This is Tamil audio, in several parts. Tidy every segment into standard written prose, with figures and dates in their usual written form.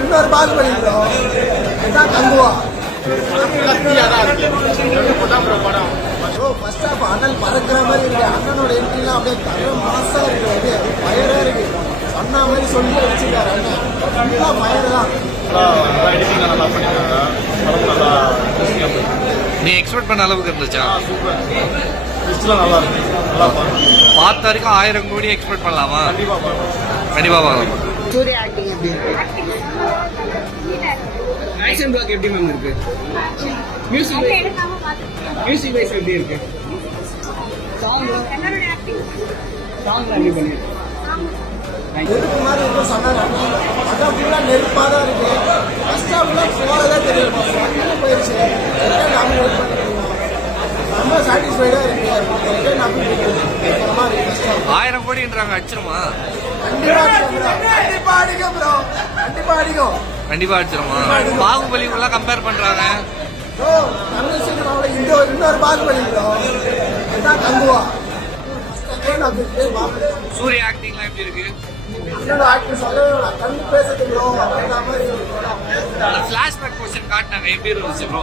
இன்னொரு பாஸ் பண்ணிருக்கோம் தங்குவா ஃபர்ஸ்ட் ஆஃப் அண்ணன் பறக்கிற மாதிரி இருக்கு. அண்ணனோட என்ட்ரிலாம் அப்படியே தரம் மாசா இருக்கு, பயரா இருக்கு. சொன்ன மாதிரி சொல்லி வச்சுக்காரு அண்ணன் பயர் தான். நீ எக்ஸ்பெக்ட் பண்ண அளவுக்கு இருந்துச்சா? பார்த்த வரைக்கும் 1000 கோடி எக்ஸ்பெக்ட் பண்ணலாமா? கண்டிப்பா பார்க்கலாம். சூர்யா ஆக்டிங் எப்படி இருக்கு? ஆக்ஷன் பிளாக் எப்படி மேம் இருக்கு? மியூசிக் வைஸ் எப்படி இருக்கு? சாங் எப்படி பண்ணிருக்கு? நெருப்பு மாதிரி இருக்கும் சொன்னாங்க. அதான் ஃபுல்லாக நெருப்பாக தான் இருக்கு. ஃபர்ஸ்ட் ஹாஃப்லாம் போகிறதா தெரியும், போயிடுச்சு. ரொம்ப சாட்டிஸ்ஃபைடாக இருக்கு. 1000 கோடின்றாங்க, அடிச்சிருமா? கண்டிப்பா அடிக்கும் ப்ரோ, கண்டிப்பா அடிக்கும். கண்டிப்பா அடிச்சிருமா? பாகுபலி எல்லாம் கம்பேர் பண்றாங்க. தமிழ் சினிமாவில் இன்னொரு பாகுபலி ப்ரோ, இதுதான் தங்குவா. சூர்யா ஆக்டிங்லாம் எப்படி இருக்கு? ஃபிளாஷ்பேக் போர்ஷன் காட்டினாங்க, எப்படி இருந்துச்சு ப்ரோ?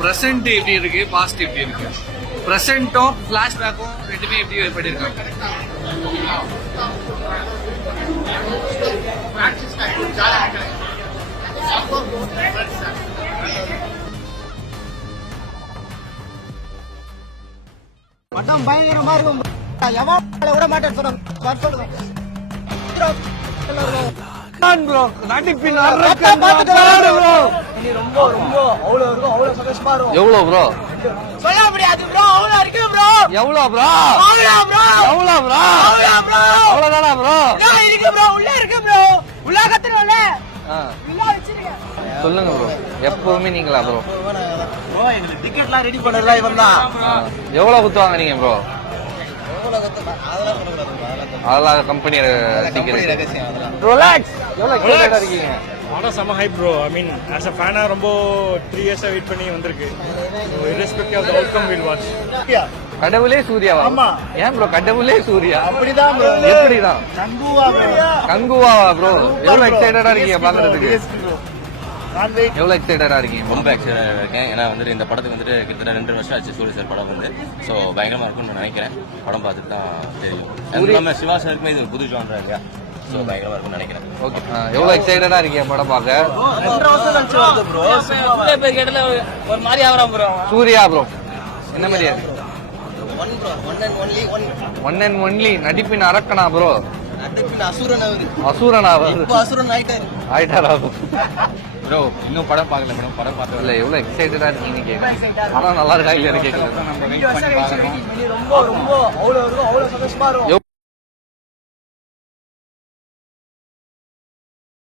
பிரசன்ட் எப்படி இருக்கு, பாஸ்ட் எப்படி இருக்கு? பிரசன்ட்டும் ஃபிளாஷ்பேக்கும் ரெண்டுமே எப்படி பண்ணிருக்காங்க? படம் பயங்கரமா இருக்கும். விட மாட்டேன்னு சொன்னாங்க. எவ்வளோ ப்ரோ? சொல்ல முடியாது ப்ரோ, அவ்வளோ இருக்கு ப்ரோ. எவ்வளோ ப்ரோ? எவ்வளோ ப்ரோ? அவ்வளோதானா ப்ரோ? இருக்கு ப்ரோ, உள்ள இருக்கு ப்ரோ. உள்ள கத்துறோம்ல, சொல்லுங்க ப்ரோ. எப்பவுமே நீங்களா ப்ரோ? எங்களுக்கு டிக்கெட்லாம் ரெடி பண்ணல இவன் தான். எவ்வளோ குத்துவாங்க நீங்க ப்ரோ? அதெல்லாம் கம்பெனி ரிலாக்ஸ். எவ்வளோ எக்ஸைட்டடா இருக்கீங்க? ஆனால் செம்ம hype bro. I mean as a ஃபேனாக ரொம்ப 3 இயர்ஸாக வெயிட் பண்ணி வந்திருக்கு. Irrespective of the outcome will watch. கடவுளே சூர்யாவா? ஆமா. ஏன் ப்ரோ கடவுளே சூர்யா? அப்படிதான் ப்ரோ. எப்படிதான் கங்குவாவா ப்ரோ? எவ்வளவு எக்ஸைட்டடா இருக்கீங்க பாக்குறதுக்கு? எவ்வளவு எக்ஸைட்டடா இருக்கீங்க? ரொம்ப எக்ஸைட்டடா இருக்கேன். ஏன்னா வந்துட்டு இந்த படத்துக்கு வந்துட்டு கிட்டத்தட்ட 2 வருஷம் ஆச்சு சூரிய சார் படம் வந்து. ஸோ பயங்கரமா இருக்கும்னு நினைக்கிறேன். படம் பார்த்துட்டு தான் தெரியும். நம்ம சிவா சாருக்குமே இது ஒரு புது ஜான்ரா இல்லையா? ஸோ பயங்கரமா இருக்கும்னு நினைக்கிறேன். ஓகே, எவ்வளவு எக்ஸைட்டடா இருக்கீங்க படம் பார்க்க? 2 வருஷம் கழிச்சு வருது ப்ரோ. ஒரு மாதிரி ஆவறான் ப்ரோ. சூர்யா ப்ரோ என்ன மாதிரியா இருக்கு? ஒன் அண்ட் ஒன்லி நடிப்பின் அரக்கனா ப்ரோ? அசுரனா? ஆயிட்டாரா ப்ரோ இன்னும் படம் பார்க்கல மேடம். படம் பார்த்தது இல்ல. எவ்வளவு எக்ஸைட்டடா இருக்கீங்க கேட்கலாம். படம் நல்லா இருக்கா இல்லையா கேட்கலாம். ரொம்ப ரொம்ப அவ்வளோ இருக்கும், அவ்வளோ சந்தோஷமா இருக்கும்.